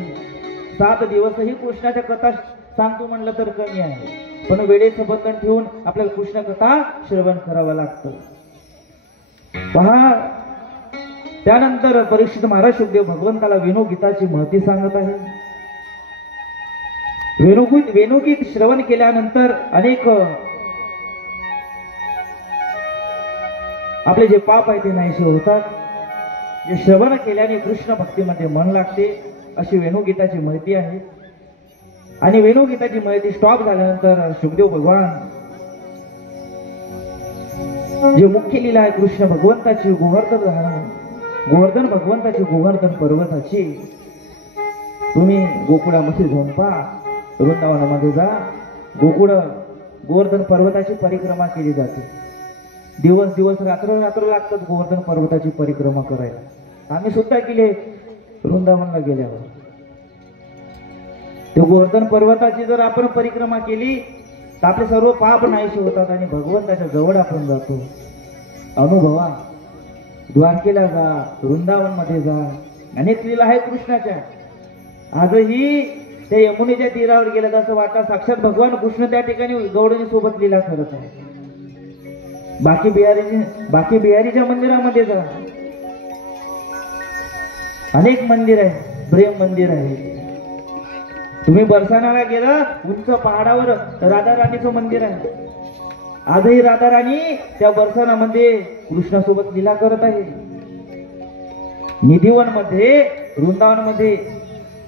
7 दिवसही कृष्णाच्या कथा सांगतो म्हणलं तर कमी आहे, पण वेळेचं बंधन ठेवून आपल्याला कृष्ण कथा श्रवण करावं लागतं. पहा, त्यानंतर परीक्षित महाराज शुकदेव भगवंताला वेणुगीताची महती सांगत आहे. वेणुगीत श्रवण केल्यानंतर अनेक आपले जे पाप आहे ते नाहीसे होतात. जे श्रवण केल्याने कृष्ण भक्तीमध्ये मन लागते, अशी वेणुगीताची माहिती आहे. आणि वेणुगीताची माहिती स्टॉप झाल्यानंतर शुकदेव भगवान जे मुख्य लीला आहे कृष्ण भगवंताची गोवर्धन भगवंताची गोवर्धन पर्वताची, तुम्ही गोकुळामध्ये जाऊन पहा, वृंदावनामध्ये जा. गोवर्धन पर्वताची परिक्रमा केली जाते. दिवस रात्र लागतात गोवर्धन पर्वताची परिक्रमा करायला. आम्ही सुद्धा केले वृंदावनला गेल्यावर. ते गोवर्धन पर्वताची जर आपण परिक्रमा केली तर आपले सर्व पाप नाहीसे होतात आणि भगवंताच्या जवळ आपण जातो. अनुभवा, द्वारकेला जा, वृंदावन मध्ये जा, अनेक लीला आहे कृष्णाच्या. आजही त्या यमुनेच्या तीरावर गेलं तर असं वाटतं साक्षात भगवान कृष्ण त्या ठिकाणी गौडणी सोबत लीला करत आहे. बाकी बिहारीच्या मंदिरामध्ये जा, अनेक मंदिर आहे, प्रेम मंदिर आहे. तुम्ही बरसाणाला गेला, उंच पहाडावर राधा राणीचं मंदिर आहे. आजही राधा राणी त्या बरसाणामध्ये कृष्णासोबत लीला करत आहे. निधिवन मध्ये, वृंदावन मध्ये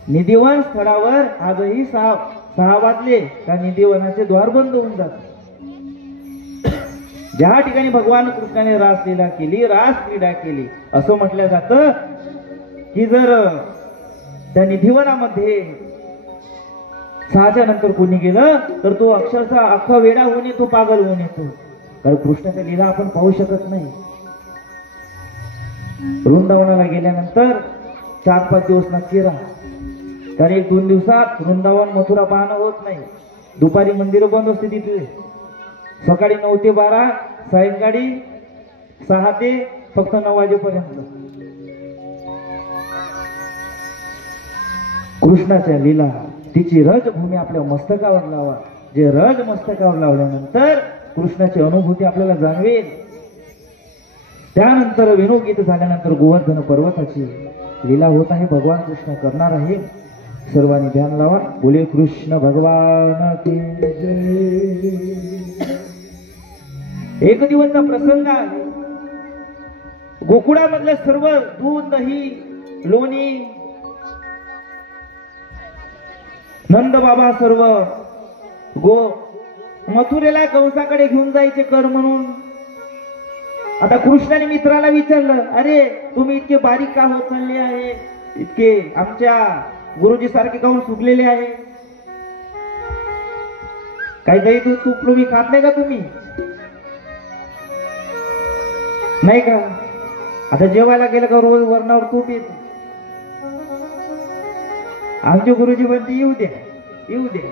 निधिवन स्थळावर आजही 6 वाजले का निधिवनाचे द्वार बंद होऊन जातात. ज्या ठिकाणी भगवान कृष्णाने रासलीला केली, रास क्रीडा केली, असं म्हटलं जातं की जर त्या निधिवनामध्ये 6च्या नंतर कोणी गेलं तर तो अक्षरशः अख्खा वेडा होऊन येतो, पागल होऊन येतो. कारण कृष्णाच्या लीला आपण पाहू शकत नाही. वृंदावनाला गेल्यानंतर 4-5 दिवस नक्की राहा, कारण 1-2 दिवसात वृंदावन मथुरा पाहणं होत नाही. दुपारी मंदिर बंद असते तिथले, सकाळी 9 ते 12, सायंकाळी 6 ते फक्त 9 वाजेपर्यंत. कृष्णाच्या लीला, तिची रजभूमी आपल्या मस्तकावर लावा. जे रज मस्तकावर लावल्यानंतर कृष्णाची अनुभूती आपल्याला जाणवेल. त्यानंतर वेणुगीत झाल्यानंतर गोवर्धन पर्वताची लीला होत आहे, भगवान कृष्ण करणार आहे. सर्वांनी ध्यान लावा. बोले कृष्ण भगवान की जय. एक दिवसचा प्रसंग आहे. गोकुळामधलं सर्व दूध, दही, लोणी, नंद बाबा सर्व मथुरेला कंसाकडे घेऊन जायचे कर म्हणून. आता कृष्णाने मित्राला विचारलं, अरे तुम्ही इतके बारीक का होत चालले आहे, इतके आमच्या गुरुजी सारखे काहून सुकलेले आहे, काही दही दूध तूप लोणी खात नाही का तुम्ही, नाही का? आता जेवायला गेलं का रोज वरणावर तूप येते. आमचे गुरुजी म्हणते येऊ द्या, येऊ द्या.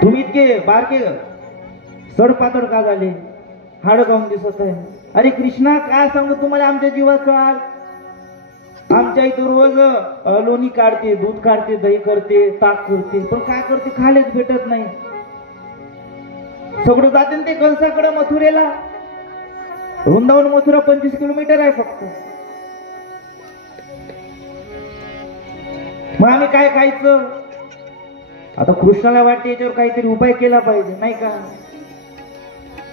तुम्ही इतके बारके सडपातळ का झाले, हाड काऊन दिसत आहे. अरे कृष्णा, काय सांगू तुम्हाला आमच्या जीवाचा हाल. आमच्या इथे रोज लोणी काढते, दूध काढते, दही करते, ताक करते, पण काय करते, खायलाच भेटत नाही. सगळं जाते ना ते कंसाकडे मथुरेला. वृंदावन मथुरा 25 किलोमीटर आहे फक्त. मग आम्ही काय खायचं? आता कृष्णाला वाटते याच्यावर काहीतरी उपाय केला पाहिजे, नाही का?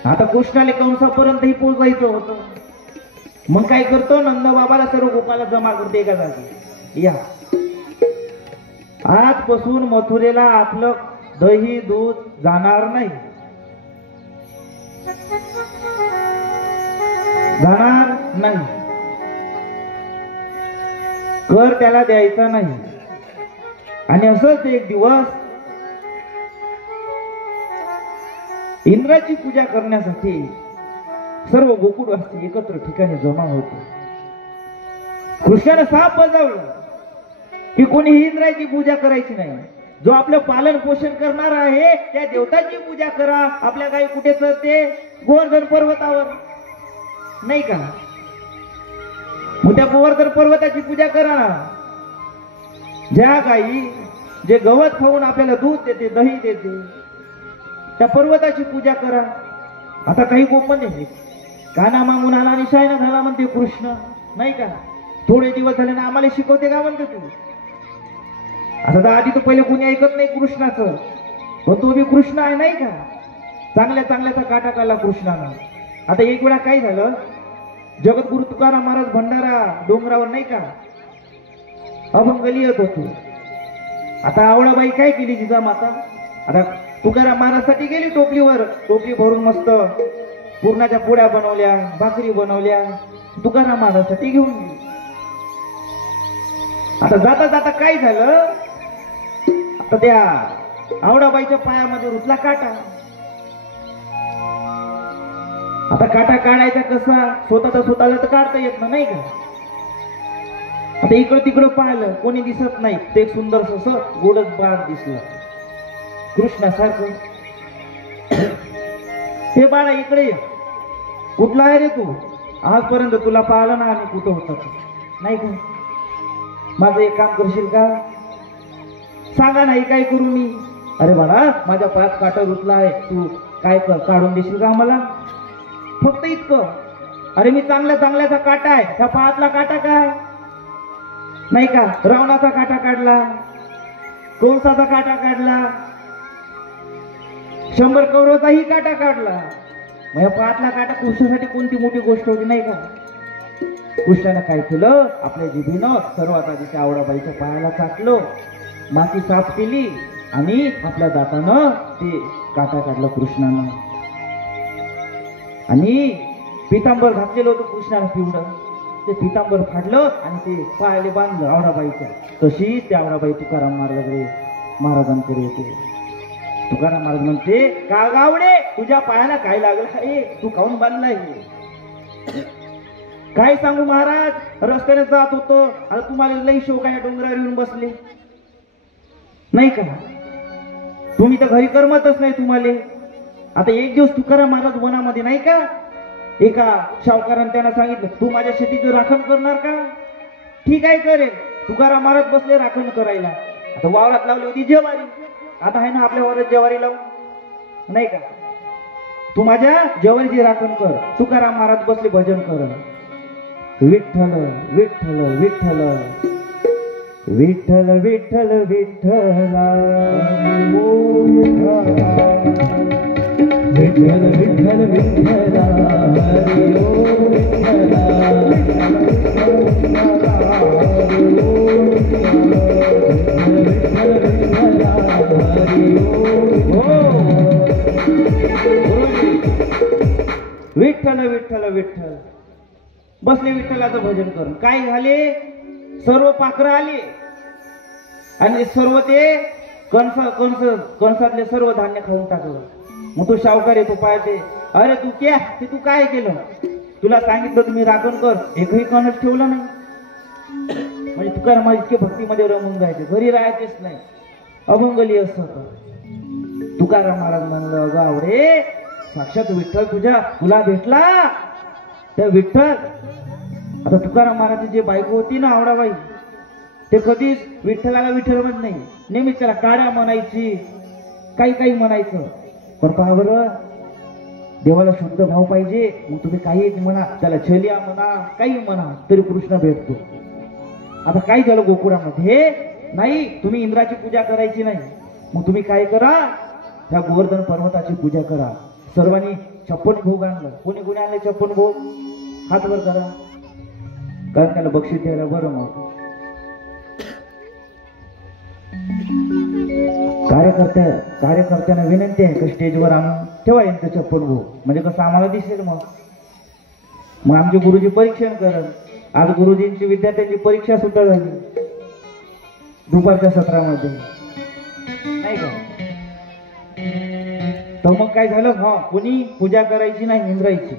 आता कृष्णाला कंसापर्यंतही पोहोचायचं होतं. मग काय करतो, नंद बाबाला सर्व गोपाला जमा करते एका जागी. या आजपासून मथुरेला आपलं दही दूध जाणार नाही, जाणार नाही, कर त्याला द्यायचा नाही. आणि असंच एक दिवस इंद्राची पूजा करण्यासाठी सर्व गोकुळवासी एकत्र ठिकाणी जमा होते. कृष्णाने साप बजावलं की कोणीही इंद्राची पूजा करायची नाही. जो आपलं पालन पोषण करणार आहे त्या देवताची पूजा करा. आपल्या गाई कुठे चरते? गोवर्धन पर्वतावर, नाही का? मग त्या गोवर्धन पर्वताची पूजा करा. ज्या गाई जे गवत खाऊन आपल्याला दूध देते, दही देते, त्या पर्वताची पूजा करा. आता काही गोप म्हणते काना मागून आला आणि शायना झाला म्हणते कृष्ण, नाही का? थोडे दिवस झाले ना आम्हाला शिकवते का म्हणते तू. आता तर आधी तर पहिले कोणी ऐकत नाही कृष्णाचं, पण तो बी कृष्ण आहे, नाही का? चांगल्या चांगल्याचा काटा काढला कृष्णानं. आता एक वेळा काय झालं, जगद्गुरु तुकाराम महाराज भंडारा डोंगरावर, नाही का, अभंग लिहित होते. आता आवळाबाई काय केली जिजामाता, आता तुकाराम महाराजसाठी गेली टोपलीवर, टोपली भरून मस्त पुरणाच्या पोळ्या बनवल्या, भाकरी बनवल्या, तुकाराम महाराजसाठी घेऊन गेली. आता जाता जाता काय झालं, आता त्या आवळाबाईच्या पायामध्ये रुतला काटा. आता काटा काढायचा कसा, स्वतःला तर काढता येत नाही का? आता इकडं तिकडं पाहिलं, कोणी दिसत नाही. ते एक सुंदर असं गोडच बाळ दिसलं कृष्णासारखं. हे बाळा इकडे ये. कुठला आहे रे तू? आजपर्यंत तुला पाहिलं ना आम्ही, कुठं होता नाही का? माझं एक काम करशील का? सांगा नाही, काय करू मी? अरे बाळा, माझ्या पायात काटा रुतला आहे, तू काय काढून देशील का आम्हाला? फक्त इतकं. अरे मी चांगल्या चांगल्याचा काटा आहे, त्या पायातला काटा काय, नाही का? रावणाचा काटा काढला, कंसाचा काटा काढला, 100 कौरवाचाही काटा काढला. मग या पायातला काटा कृष्णासाठी कोणती मोठी गोष्ट होती, नाही का? कृष्णाने काय केलं, आपल्या जिभेनं सर्वात आधी त्या आवळाबाईच्या पायाला चाटलं माती साफ केली आणि आपल्या दातानं ते काटा काढलं कृष्णानं. आणि पितांबर घातलेलं होतं कृष्णानं पिवळं, ते पितांबर फाडलं आणि ते पायाले बांधलं आवडाबाईच्या. तशीच ते आवडाबाई तुकाराम महाराजांकडे येते. तुकाराम महाराज म्हणते, का गावडे तुझ्या पायाला काय लागलं आहे, तू काऊन बांधला आहे? काय सांगू महाराज, रस्त्याने जात होतो आणि तुम्हाला लई शोक आहे, डोंगरावर येऊन बसले नाही का? तुम्ही तर घरी करमतच नाही तुम्हाला. आता एक दिवस तुकाराम महाराज वनामध्ये नाही का, एका सावकाराने त्यांना सांगितलं, तू माझ्या शेतीचं राखण करणार का? ठीक आहे करेल. तुकाराम महाराज बसले राखण करायला. आता वावरात लावली होती ज्वारी, आता आहे ना आपल्या वावरात ज्वारी लावून नाही का, तू माझ्या ज्वारीची राखण कर. तुकाराम महाराज बसले भजन कर, विठ्ठल विठ्ठल विठ्ठल विठ्ठल विठ्ठल विठ्ठला, विठ्ठल विठ्ठल विठ्ठला, हरी ओम विठ्ठला, विठ्ठल विठ्ठला, हरी ओम. विठ्ठल विठ्ठल विठ्ठल बसले विठ्ठलाचं भजन करून. काय झाले, सर्व पाखरं आली आणि सर्व ते कणसातले सर्व धान्य खाऊन टाकलं. मग तो सावकार येतो, पाहते, अरे तू क्या ते तू काय केलं, तुला सांगितलं तुम्ही राखण कर, एकही कणस ठेवलं नाही. म्हणजे तुकाराम इतके भक्तीमध्ये रमून जायचे, घरी राहायचेच नाही, अभंगली असं. तुकाराम महाराज म्हणलं, अगं आवडे साक्षात विठ्ठल तुला भेटला. त्या विठ्ठल, आता तुकाराम महाराजची जी बायको होती ना आवडाबाई, ते कधीच विठ्ठलाला विठ्ठल म्हणत नाही, नेहमी त्याला काड्या म्हणायची, काही काही म्हणायचं. पण पहा बरं, देवाला शुद्ध भाव पाहिजे. मग तुम्ही काही म्हणा, त्याला छलिया म्हणा, काही म्हणा, तरी कृष्ण भेटतो. आता काय झालं गोकुळामध्ये, नाही तुम्ही इंद्राची पूजा करायची नाही, मग तुम्ही काय करा, त्या गोवर्धन पर्वताची पूजा करा. सर्वांनी 56 भोग आणलं. कोणी कोणी आणले 56 भोग, हात वर करा, कारण त्याला बक्षीस द्यायला बरं. मग कार्यकर्त्यांना विनंती आहे की स्टेजवर आणून ठेवा यांचं 56 भोग, म्हणजे कसं आम्हाला दिसेल. मग आमचे गुरुजी परीक्षण करत. आज गुरुजींची विद्यार्थ्यांची परीक्षा सुद्धा झाली दुपारच्या सत्रामध्ये नाही का. तर मग काय झालं, कोणी पूजा करायची नाही इंद्रायची.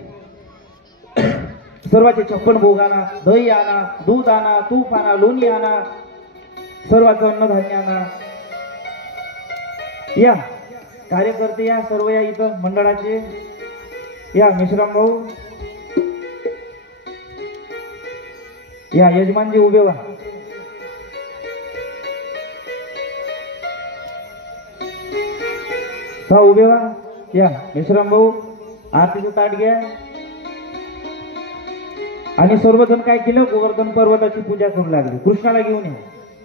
सर्वांचे 56 भोग आणा, दही आणा, दूध आणा, तूप आणा, लोणी आणा, सर्वांचं अन्नधान्य आणा. या कार्यकर्ते या, सर्व या इथं मंडळाचे या. मिश्राम भाऊ या, यजमानजी उभे व्हा. उभे व्हा. या मिश्राम भाऊ, आरतीचं ताट घ्या. आणि सर्वजण काय केलं, गोवर्धन पर्वताची पूजा करू लागली. कृष्णाला घेऊन या.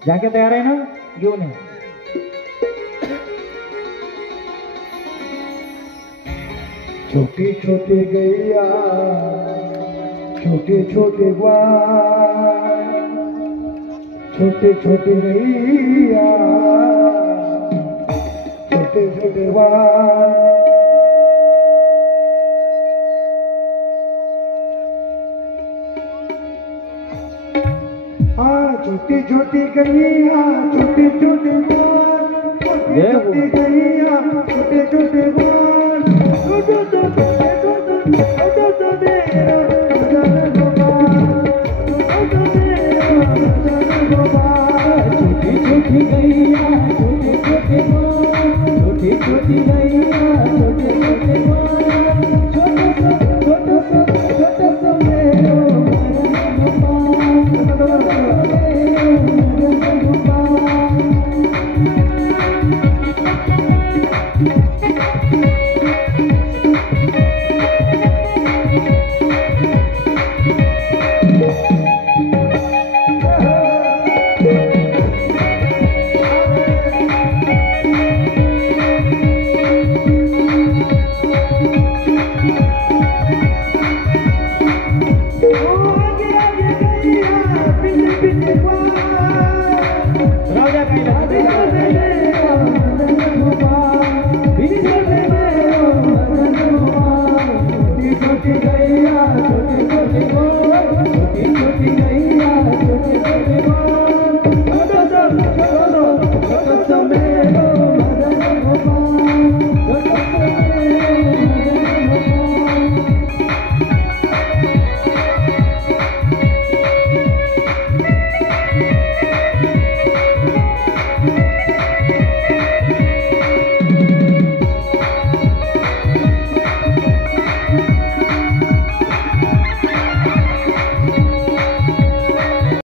जागे तयार आहे ना, घेऊन या. छोटे छोटे गैया, छोटे छोटे ग्वाल, छोटे छोटे गैया, छोटे छोटे ग्वाल. छोटी छोटी गैया, छोटे छोटे ग्वाल, छोटे छोटे गैया, छोटे छोटे ग्वाल, छोटे छोटे छोटी गैया, छोटे छोटे छोटी छोटी गैया, छोटे